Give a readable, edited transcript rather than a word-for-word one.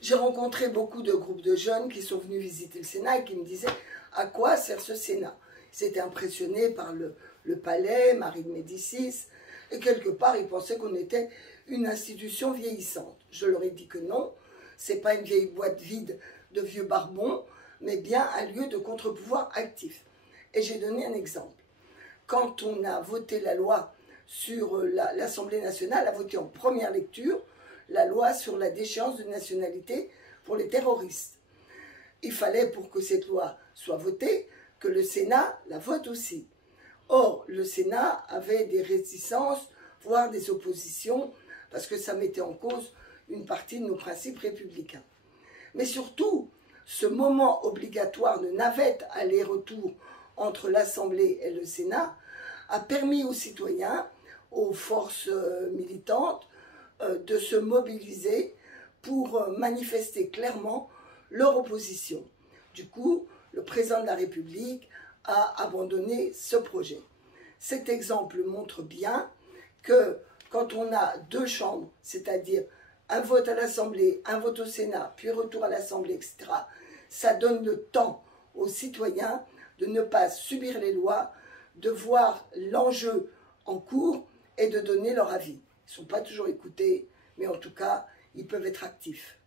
J'ai rencontré beaucoup de groupes de jeunes qui sont venus visiter le Sénat et qui me disaient à quoi sert ce Sénat. Ils étaient impressionnés par le palais, Marie de Médicis, et quelque part ils pensaient qu'on était une institution vieillissante. Je leur ai dit que non, c'est pas une vieille boîte vide de vieux barbons, mais bien un lieu de contre-pouvoir actif. Et j'ai donné un exemple. Quand on a voté la loi sur l'Assemblée nationale, a voté en première lecture la loi sur la déchéance de nationalité pour les terroristes. Il fallait, pour que cette loi soit votée, que le Sénat la vote aussi. Or, le Sénat avait des réticences, voire des oppositions, parce que ça mettait en cause une partie de nos principes républicains. Mais surtout, ce moment obligatoire de navette aller-retour entre l'Assemblée et le Sénat a permis aux citoyens, aux forces militantes, de se mobiliser pour manifester clairement leur opposition. Du coup, le président de la République a abandonné ce projet. Cet exemple montre bien que quand on a deux chambres, c'est-à-dire un vote à l'Assemblée, un vote au Sénat, puis retour à l'Assemblée, etc., ça donne le temps aux citoyens de ne pas subir les lois, de voir l'enjeu en cours et de donner leur avis. Ils ne sont pas toujours écoutés, mais en tout cas, ils peuvent être actifs.